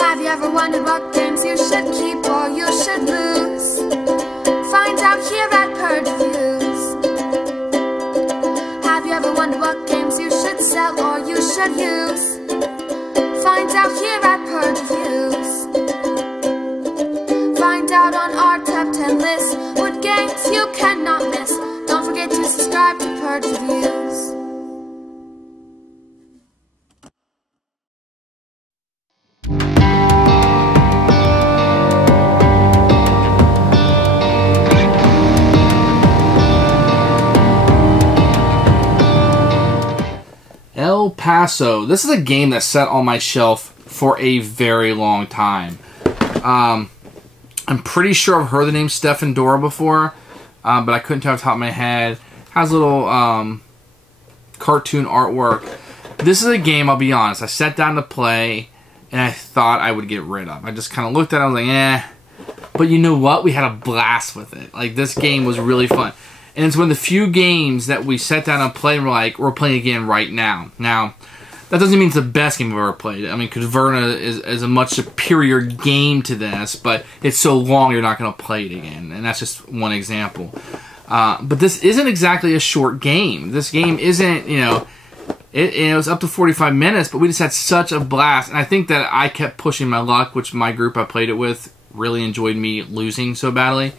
Have you ever wondered what games you should keep or you should lose? Find out here at Purge Reviews. Have you ever wondered what games you should sell or you should use? Find out here at Purge Reviews. Find out on our top 10 list what games you cannot miss. Don't forget to subscribe to Purge Reviews. El Paso. This is a game that sat on my shelf for a very long time. I'm pretty sure I've heard the name Stephen Dora before, but I couldn't tell off the top of my head. Has a little cartoon artwork. This is a game, I'll be honest, I sat down to play and I thought I would get rid of. I just kind of looked at it, I was like, eh. But you know what? We had a blast with it. Like, this game was really fun. And it's one of the few games that we sat down and played and we're like, we're playing again right now. Now, that doesn't mean it's the best game I've ever played. I mean, Caverna is a much superior game to this, but it's so long you're not going to play it again. And that's just one example. But this isn't exactly a short game. This game isn't, you know, it was up to 45 minutes, but we just had such a blast. And I think that I kept pushing my luck, which my group I played it with really enjoyed me losing so badly.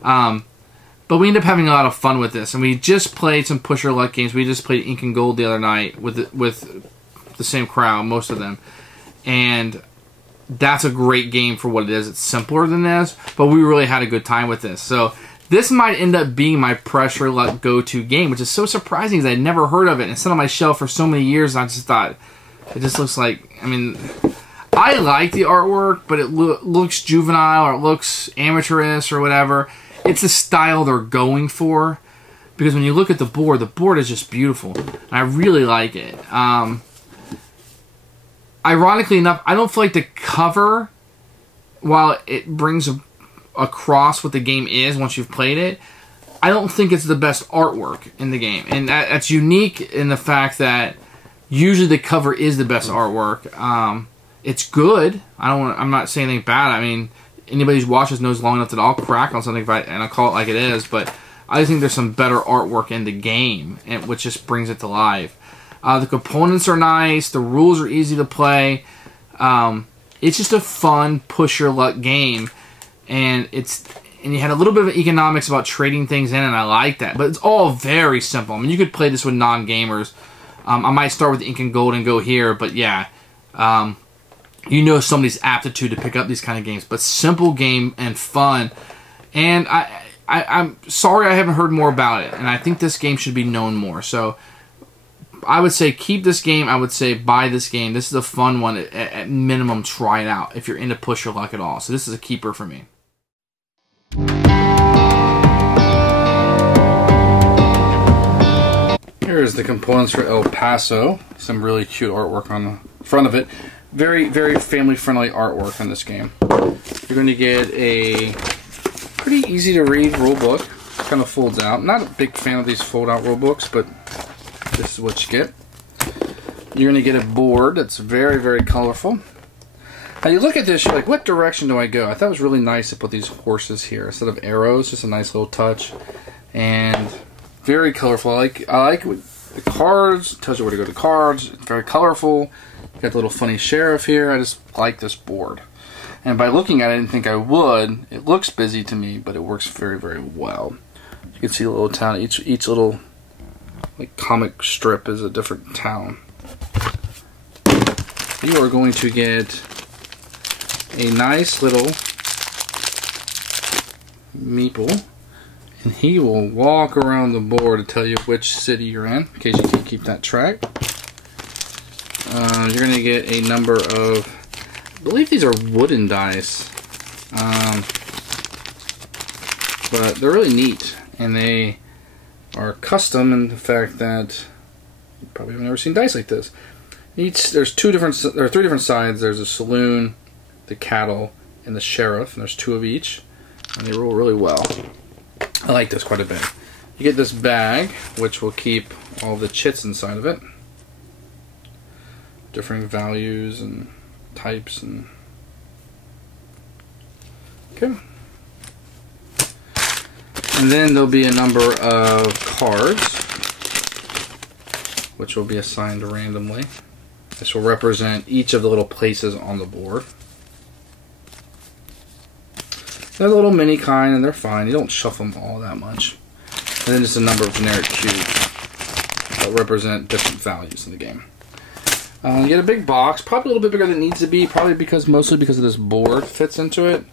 But we ended up having a lot of fun with this. And we just played some push your luck games. We just played Ink and Gold the other night with the same crowd, most of them. And that's a great game for what it is. It's simpler than this, but we really had a good time with this. So this might end up being my pressure luck go-to game, which is so surprising because I'd never heard of it. And it's sat on my shelf for so many years, and I just thought, it just looks like, I mean, I like the artwork, but it looks juvenile or it looks amateurish or whatever. It's the style they're going for, because when you look at the board is just beautiful. And I really like it. Ironically enough, I don't feel like the cover, while it brings across what the game is once you've played it, I don't think it's the best artwork in the game. And that's unique in the fact that usually the cover is the best artwork. It's good. I'm not saying anything bad. I mean, anybody who's watched this knows long enough that I'll crack on something and I'll call it like it is, but I think there's some better artwork in the game, which just brings it to life. The components are nice. The rules are easy to play. It's just a fun push your luck game, and you had a little bit of economics about trading things in, and I like that. But it's all very simple. I mean, you could play this with non-gamers. I might start with Ink and Gold and go here, but yeah. You know somebody's aptitude to pick up these kind of games. But simple game and fun. And I'm sorry I haven't heard more about it. And I think this game should be known more. So I would say keep this game. I would say buy this game. This is a fun one. At minimum, try it out if you're into push your luck at all. So this is a keeper for me. Here's the components for El Paso. Some really cute artwork on the front of it. Very, very family-friendly artwork on this game. You're going to get a pretty easy-to-read rule book. Kind of folds out. I'm not a big fan of these fold-out rule books, but this is what you get. You're going to get a board that's very, very colorful. Now you look at this, you're like, what direction do I go? I thought it was really nice to put these horses here instead of arrows. Just a nice little touch. And very colorful. I like the cards. It tells you where to go to cards. It's very colorful. You got the little funny sheriff here. I just like this board. And by looking at it, I didn't think I would. It looks busy to me, but it works very, very well. You can see a little town. Each little like comic strip is a different town. You are going to get a nice little meeple, and he will walk around the board to tell you which city you're in case you can't keep that track. You're going to get a number of, I believe these are wooden dice, but they're really neat, and they are custom in the fact that you probably have never seen dice like this. There's three different sides. There's a saloon, the cattle, and the sheriff, and there's two of each, and they roll really well. I like this quite a bit. You get this bag, which will keep all the chits inside of it. Different values and types and Okay. And then there'll be a number of cards, which will be assigned randomly. This will represent each of the little places on the board. They're the little mini kind, and they're fine. You don't shuffle them all that much. And then just a number of generic cubes that represent different values in the game. You get a big box, probably a little bit bigger than it needs to be, probably mostly because of this board fits into it.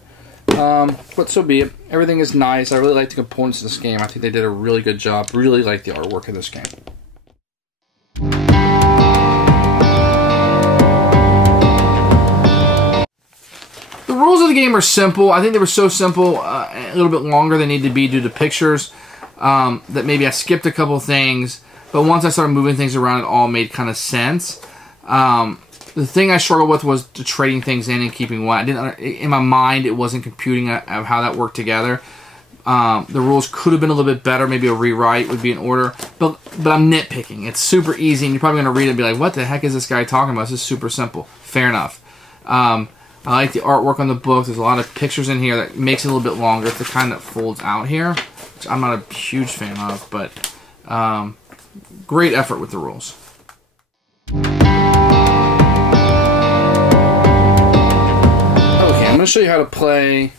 But so be it. Everything is nice. I really like the components of this game. I think they did a really good job. Really like the artwork of this game. The rules of the game are simple. I think they were so simple, a little bit longer than they need to be due to pictures, that maybe I skipped a couple things. But once I started moving things around, it all made kind of sense. The thing I struggled with was the trading things in and keeping one. I didn't, in my mind, it wasn't computing of how that worked together. The rules could have been a little bit better. Maybe a rewrite would be in order. But I'm nitpicking. It's super easy, and you're probably going to read it and be like, what the heck is this guy talking about? This is super simple. Fair enough. I like the artwork on the book. There's a lot of pictures in here that makes it a little bit longer. It's the kind that folds out here, which I'm not a huge fan of. But great effort with the rules. I'm going to show you how to play.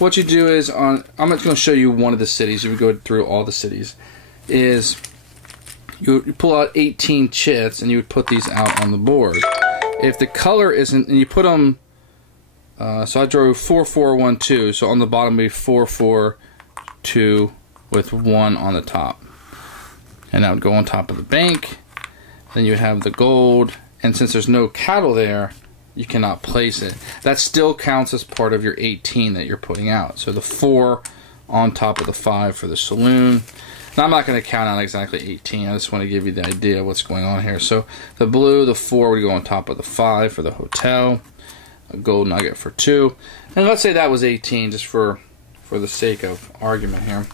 What you do is, I'm just going to show you one of the cities. If we go through all the cities, is you pull out 18 chits and you would put these out on the board. If the color isn't, and you put them, so I drew 4, 4, 1, 2. So on the bottom would be 4, 4, 2 with 1 on the top, and that would go on top of the bank. Then you have the gold, and since there's no cattle there, you cannot place it. That still counts as part of your 18 that you're putting out. So the 4 on top of the 5 for the saloon. Now I'm not going to count out exactly 18. I just want to give you the idea of what's going on here. So the blue, the 4 would go on top of the 5 for the hotel. A gold nugget for 2. And let's say that was 18 just for the sake of argument here.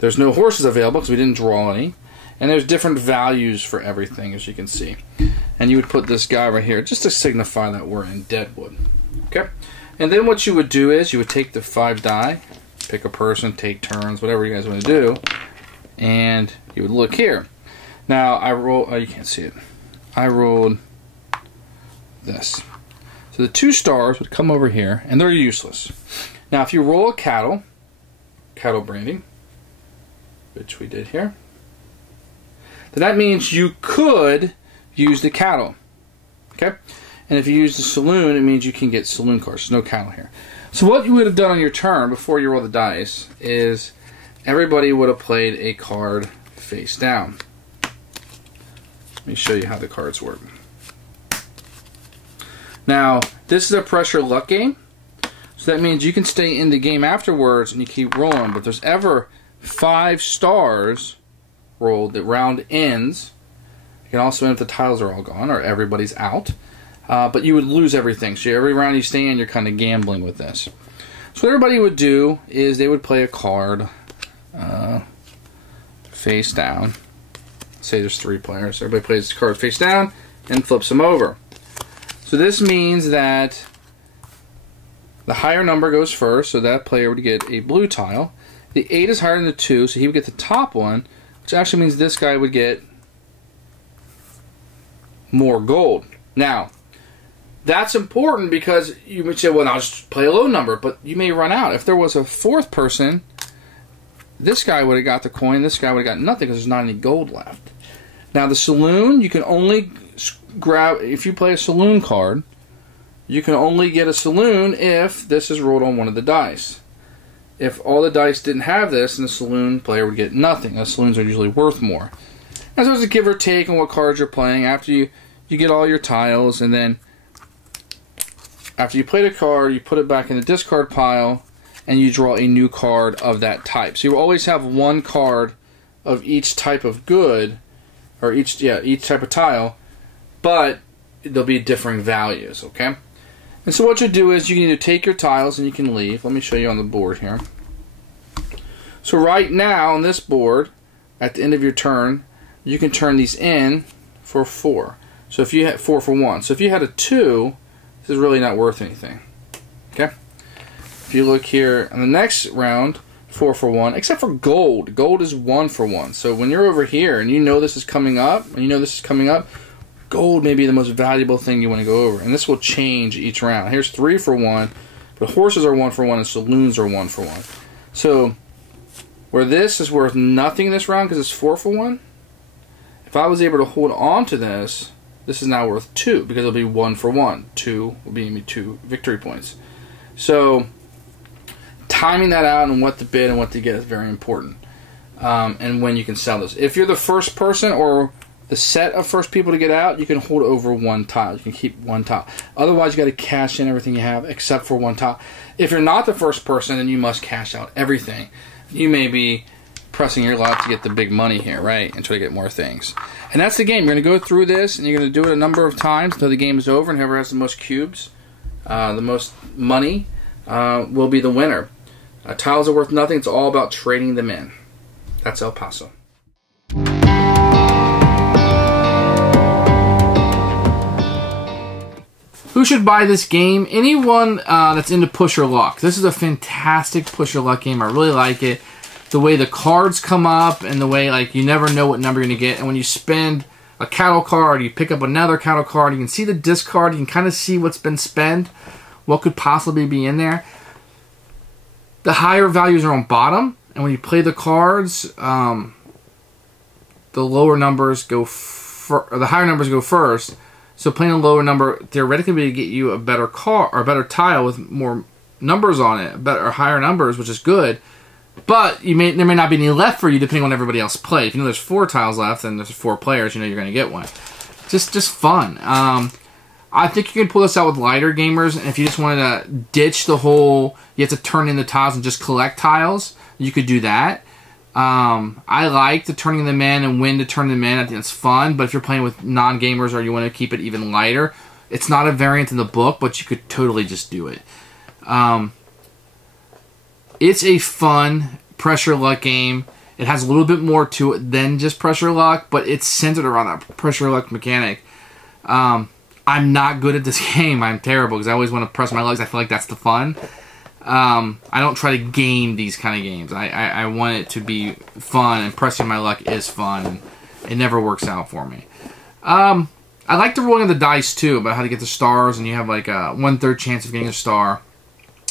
There's no horses available because we didn't draw any. And there's different values for everything, as you can see. And you would put this guy right here just to signify that we're in Deadwood. Okay? And then what you would do is you would take the 5 die, pick a person, take turns, whatever you guys want to do, and you would look here. Now, I roll, oh, you can't see it. I rolled this. So the 2 stars would come over here, and they're useless. Now, if you roll a cattle branding, which we did here, then that means you could use the cattle. Okay? And if you use the saloon, it means you can get saloon cards. There's no cattle here. So what you would have done on your turn before you roll the dice is everybody would have played a card face down. Let me show you how the cards work. Now, this is a pressure luck game. So that means you can stay in the game afterwards and you keep rolling. But if there's ever 5 stars rolled, the round ends. You can also end if the tiles are all gone or everybody's out. But you would lose everything. So every round you stay in, you're kind of gambling with this. So what everybody would do is they would play a card face down. Say there's 3 players. Everybody plays the card face down and flips them over. So this means that the higher number goes first, so that player would get a blue tile. The 8 is higher than the 2, so he would get the top one, which actually means this guy would get more gold. Now, that's important because you would say, well, I'll just play a low number, but you may run out. If there was a 4th person, this guy would have got the coin, this guy would have got nothing because there's not any gold left. Now, the saloon, you can only grab, if you play a saloon card, you can only get a saloon if this is rolled on one of the dice. If all the dice didn't have this, then the saloon player would get nothing. The saloons are usually worth more. Now, so there's a give or take on what cards you're playing. After you get all your tiles, and then after you play the card, you put it back in the discard pile, and you draw a new card of that type. So you always have 1 card of each type of good, or each type of tile, but there'll be differing values, okay? And so what you do is you can either take your tiles and you can leave. Let me show you on the board here. So right now on this board, at the end of your turn, you can turn these in for 4. So if you had 4 for 1. So if you had a 2, this is really not worth anything. Okay? If you look here on the next round, 4 for 1, except for gold. Gold is 1 for 1. So when you're over here and you know this is coming up, gold may be the most valuable thing you want to go over. And this will change each round. Here's 3 for 1, but horses are 1 for 1 and saloons are 1 for 1. So where this is worth nothing this round because it's 4 for 1, if I was able to hold on to this, this is now worth 2 because it'll be 1 for 1. 2 will be 2 victory points. So timing that out and what to bid and what to get is very important. And when you can sell this. If you're the first person or the set of first people to get out, you can hold over 1 tile. You can keep 1 tile. Otherwise, you got to cash in everything you have except for 1 tile. If you're not the first person, then you must cash out everything. You may be pressing your luck to get the big money here, right? And try to get more things. And that's the game. You're going to go through this, and you're going to do it a number of times until the game is over, and whoever has the most cubes, the most money, will be the winner. Tiles are worth nothing. It's all about trading them in. That's El Paso. Who should buy this game? Anyone that's into push your luck. This is a fantastic push your luck game. I really like it. The way the cards come up and the way like you never know what number you're going to get. And when you spend a cattle card, you pick up another cattle card, you can see the discard, you can kind of see what's been spent, what could possibly be in there. The higher values are on bottom, and when you play the cards, the lower numbers go the higher numbers go first. So playing a lower number theoretically would get you a better card or a better tile with more numbers on it, or higher numbers, which is good. But there may not be any left for you depending on everybody else play. If you know there's 4 tiles left and there's 4 players, you know you're going to get one. Just fun. I think you can pull this out with lighter gamers, and if you just wanted to ditch the whole, you have to turn in the tiles and just collect tiles, you could do that. I like the turning them in and when to turn them in. I think it's fun, but if you're playing with non-gamers or you want to keep it even lighter, it's not a variant in the book, but you could totally just do it. It's a fun pressure luck game. It has a little bit more to it than just pressure luck, but it's centered around that pressure luck mechanic. I'm not good at this game. I'm terrible because I always want to press my luck. I feel like that's the fun. I don't try to game these kind of games. I want it to be fun, and pressing my luck is fun. And it never works out for me. I like the rolling of the dice too, about how to get the stars, and you have like a 1/3 chance of getting a star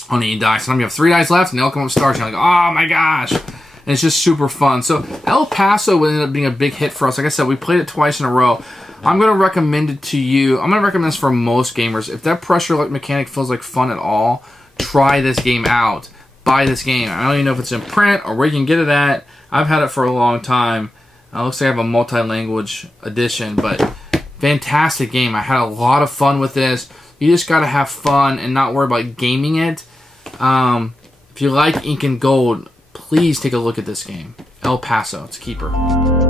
on any dice. Sometimes you have 3 dice left, and they all come up with stars. And you're like, oh my gosh. And it's just super fun. So El Paso ended up being a big hit for us. Like I said, we played it twice in a row. I'm going to recommend it to you. I'm going to recommend this for most gamers. If that pressure luck mechanic feels like fun at all, try this game out. Buy this game. I don't even know if it's in print or where you can get it at. I've had it for a long time. It looks like I have a multi-language edition, but fantastic game. I had a lot of fun with this. You just got to have fun and not worry about gaming it. If you like Ink and Gold, please take a look at this game. El Paso. It's a keeper.